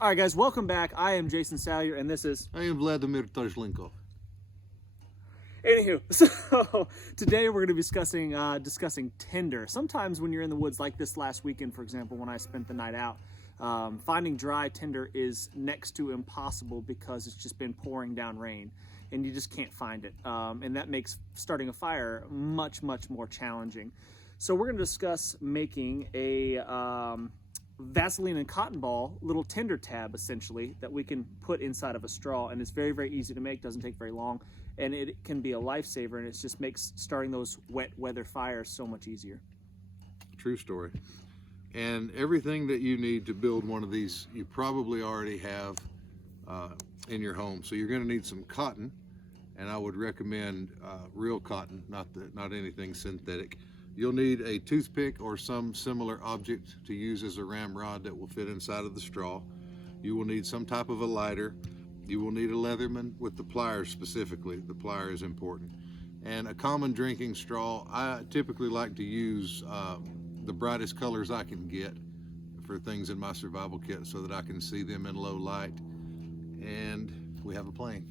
All right, guys, welcome back. I am Jason Salyer, and this is... I am Vladimir Toshlenko. Anywho, so today we're going to be discussing Tinder. Sometimes when you're in the woods, like this last weekend, for example, when I spent the night out, finding dry Tinder is next to impossible because it's just been pouring down rain, and you just can't find it. And that makes starting a fire much, much more challenging. So we're going to discuss making a Vaseline and cotton ball little Tinder tab, essentially, that we can put inside of a straw, and it's very, very easy to make, doesn't take very long, and it can be a lifesaver, and it just makes starting those wet weather fires so much easier. True story. And everything that you need to build one of these, you probably already have in your home. So you're going to need some cotton, and I would recommend real cotton, not anything synthetic. You'll need a toothpick or some similar object to use as a ramrod that will fit inside of the straw. You will need some type of a lighter. You will need a Leatherman with the pliers specifically. The plier is important. And a common drinking straw. I typically like to use the brightest colors I can get for things in my survival kit so that I can see them in low light. And we have a plane,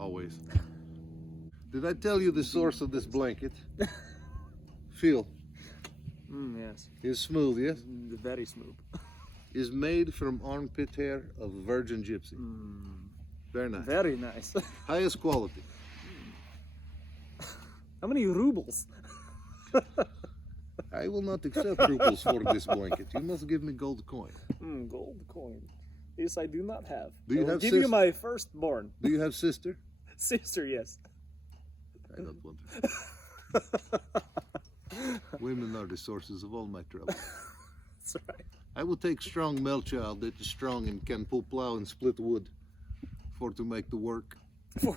always. Did I tell you the source of this blanket? Feel. Yes. It's smooth, yes? Very smooth. Is made from armpit hair of virgin gypsy. Very nice. Very nice. Highest quality. How many rubles? I will not accept rubles for this blanket. You must give me gold coin. Gold coin. Yes, I do not have. Do you I will have give you my firstborn. Do you have sister? Sister, yes. I don't want her. Women are the sources of all my trouble. That's right. I will take strong male child that is strong and can pull plow and split wood for to make the work. For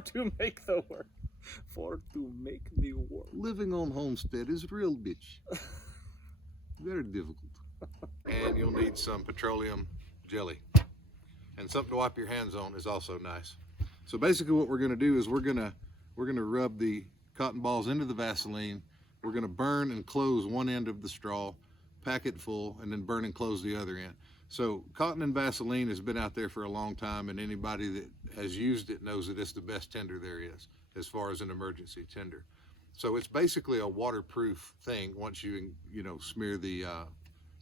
to make the work. For to make the work. Living on homestead is real bitch. Very difficult. And you'll need some petroleum jelly. And something to wipe your hands on is also nice. So basically what we're gonna do is we're gonna rub the cotton balls into the Vaseline. We're gonna burn and close one end of the straw, pack it full, and then burn and close the other end. So cotton and Vaseline has been out there for a long time, and anybody that has used it knows that it's the best tinder there is as far as an emergency tinder. So it's basically a waterproof thing once you smear the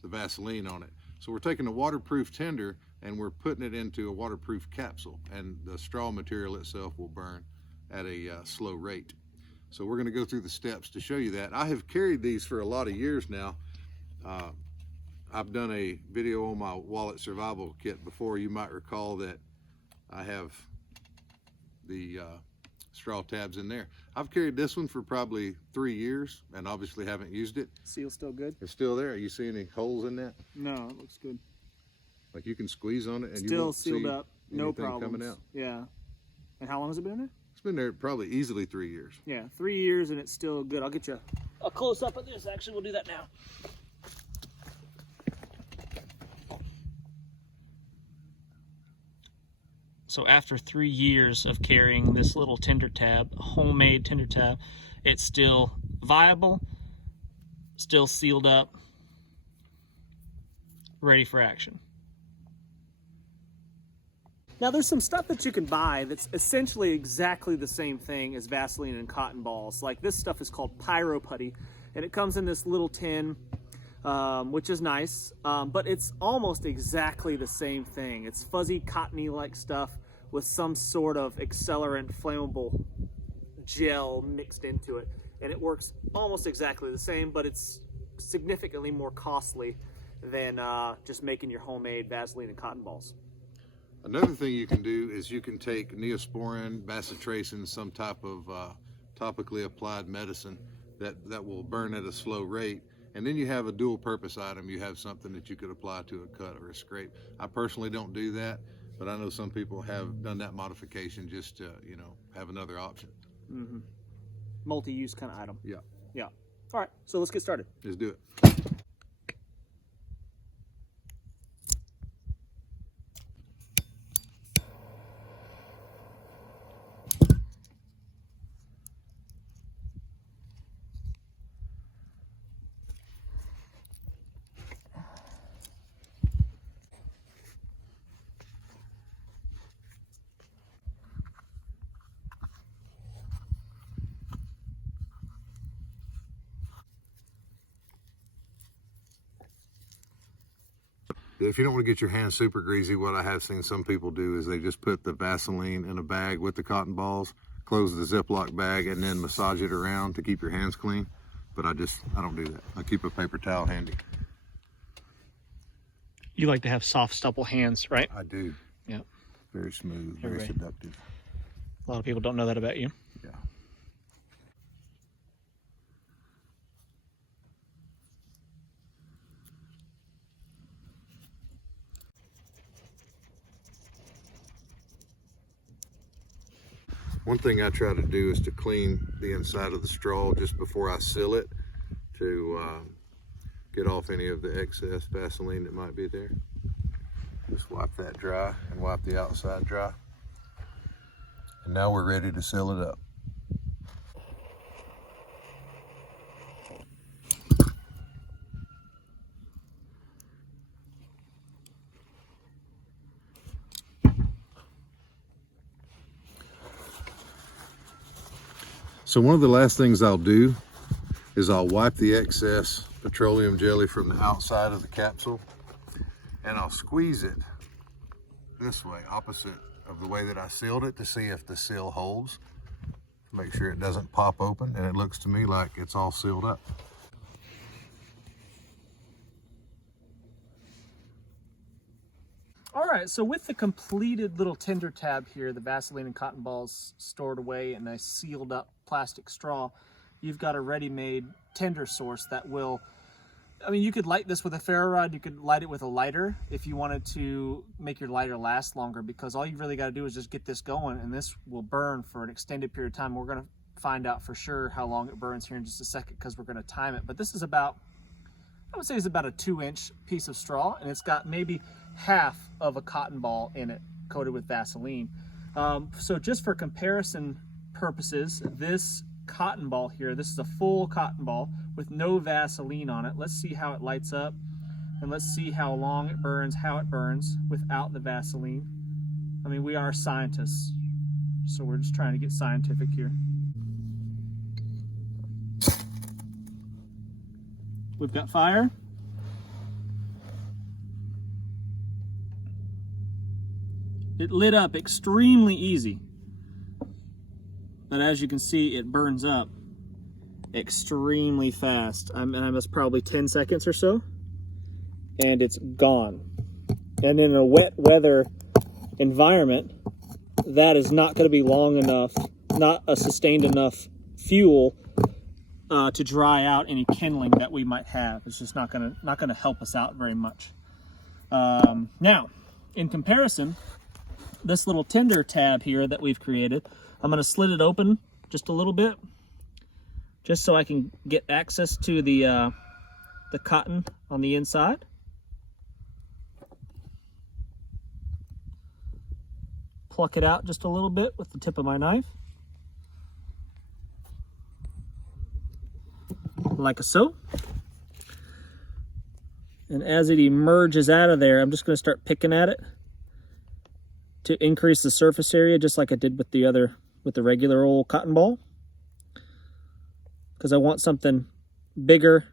Vaseline on it. So we're taking a waterproof tinder and we're putting it into a waterproof capsule, and the straw material itself will burn at a slow rate. So we're going to go through the steps to show you that. I have carried these for a lot of years now. I've done a video on my wallet survival kit before. You might recall that I have the straw tabs in there. I've carried this one for probably 3 years and obviously haven't used it. Seal's still good? It's still there. You see any holes in that? No, it looks good. Like you can squeeze on it and Still you won't sealed see up, no problems. coming out. Yeah. And how long has it been there? It's been there probably easily 3 years. Yeah, 3 years and it's still good. I'll get you a close up of this. Actually, we'll do that now. So after 3 years of carrying this little Tinder tab, a homemade Tinder tab, it's still viable, still sealed up, ready for action. Now there's some stuff that you can buy that's essentially exactly the same thing as Vaseline and cotton balls. Like this stuff is called Pyro Putty, and it comes in this little tin, which is nice, but it's almost exactly the same thing. It's fuzzy, cottony-like stuff with some sort of accelerant, flammable gel mixed into it, and it works almost exactly the same, but it's significantly more costly than just making your homemade Vaseline and cotton balls. Another thing you can do is you can take Neosporin, bacitracin, some type of topically applied medicine that will burn at a slow rate, and then you have a dual purpose item. You have something that you could apply to a cut or a scrape. I personally don't do that, but I know some people have done that modification just to, have another option. Mm-hmm. Multi-use kind of item. Yeah. Yeah. All right, so let's get started. Let's do it. if you don't want to get your hands super greasy, what I have seen some people do is they just put the Vaseline in a bag with the cotton balls, close the Ziploc bag, and then massage it around to keep your hands clean. But I don't do that. I keep a paper towel handy. You like to have soft, supple hands, right? I do. Yeah. Very smooth, very seductive. A lot of people don't know that about you. Yeah. One thing I try to do is to clean the inside of the straw just before I seal it to get off any of the excess Vaseline that might be there. Just wipe that dry and wipe the outside dry. And now we're ready to seal it up. So one of the last things I'll do is I'll wipe the excess petroleum jelly from the outside of the capsule, and I'll squeeze it this way, opposite of the way that I sealed it, to see if the seal holds. Make sure it doesn't pop open, and it looks to me like it's all sealed up. All right, so with the completed little Tinder tab here, the Vaseline and cotton balls stored away in a sealed up plastic straw, you've got a ready-made Tinder source that will, I mean, you could light this with a ferro rod, you could light it with a lighter if you wanted to make your lighter last longer, because all you really got to do is just get this going, and this will burn for an extended period of time. We're going to find out for sure how long it burns here in just a second, because we're going to time it. But this is about, I would say it's about a 2-inch piece of straw, and it's got maybe half of a cotton ball in it coated with Vaseline. So just for comparison purposes, this cotton ball here, this is a full cotton ball with no Vaseline on it. Let's see how it lights up, and let's see how long it burns, how it burns without the Vaseline. I mean, we are scientists, so we're just trying to get scientific here. We've got fire. It lit up extremely easy, but as you can see, it burns up extremely fast. I was probably 10 seconds or so, and it's gone. And in a wet weather environment, that is not going to be long enough, not a sustained enough fuel to dry out any kindling that we might have. It's just not gonna help us out very much. Now, in comparison, this little Tinder tab here that we've created, I'm gonna slit it open just a little bit, just so I can get access to the cotton on the inside. Pluck it out just a little bit with the tip of my knife, like so. And as it emerges out of there, I'm just going to start picking at it to increase the surface area, just like I did with the regular old cotton ball, because I want something bigger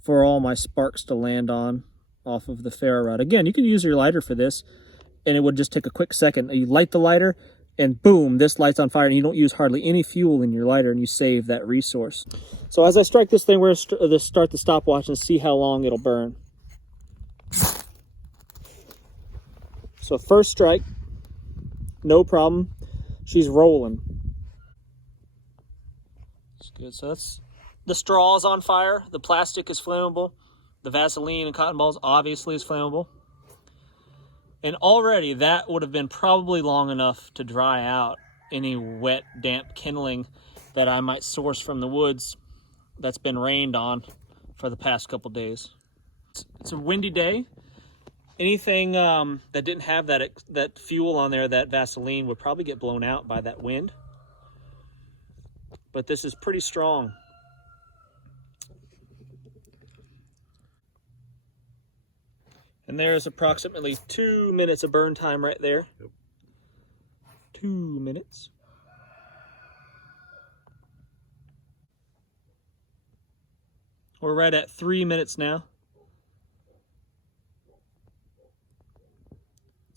for all my sparks to land on off of the ferro rod. Again, you can use your lighter for this, and it would just take a quick second. You light the lighter, and boom, this lights on fire, and you don't use hardly any fuel in your lighter, and you save that resource. So as I strike this thing, we're going to start the stopwatch and see how long it'll burn. So first strike, no problem. She's rolling. That's good. So the straw is on fire. The plastic is flammable. The Vaseline and cotton balls obviously is flammable. And already that would have been probably long enough to dry out any wet, damp kindling that I might source from the woods that's been rained on for the past couple days. It's a windy day. Anything that didn't have that fuel on there, that Vaseline, would probably get blown out by that wind. But this is pretty strong. And there's approximately 2 minutes of burn time right there. Yep. 2 minutes. We're right at 3 minutes now.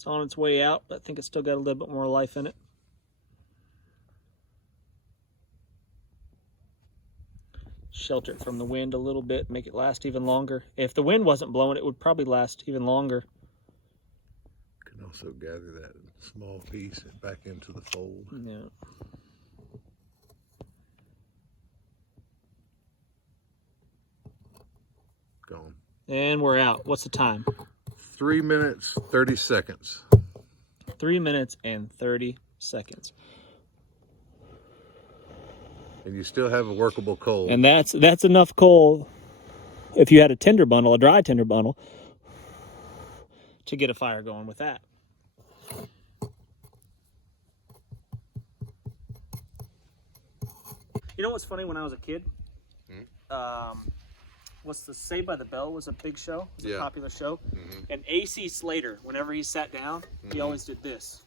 It's on its way out, but I think it's still got a little bit more life in it. Shelter it from the wind a little bit, make it last even longer. If the wind wasn't blowing, it would probably last even longer. You can also gather that small piece back into the fold. Yeah. Gone. And we're out. What's the time? 3 minutes, 30 seconds. 3 minutes and 30 seconds. And you still have a workable coal. And that's enough coal if you had a tinder bundle, a dry tinder bundle, to get a fire going with that. You know what's funny? When I was a kid, what's the Saved by the Bell was a big show. It was a popular show. And A.C. Slater, whenever he sat down, he always did this.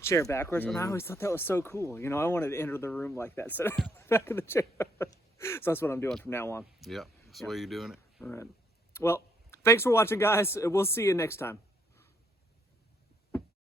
Chair backwards, and I always thought that was so cool. You know, I wanted to enter the room like that, sit back in the chair. So that's what I'm doing from now on. Yeah, that's the way you're doing it. All right. Well, thanks for watching, guys. We'll see you next time.